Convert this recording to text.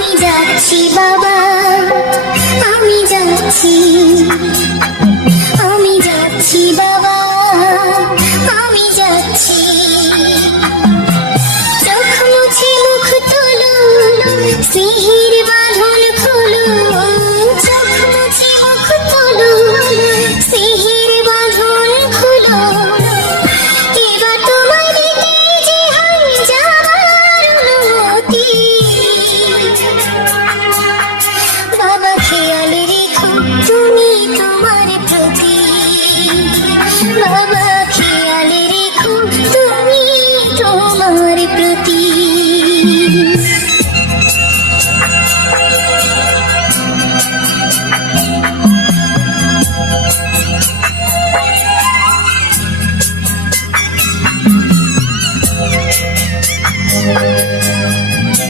আমি যাচ্ছি বাবা, আমি যাচ্ছি, আমি যাচ্ছি বাবা, আমি যাচ্ছি। চোখ মুছে মুখ তুলো, স্নেহে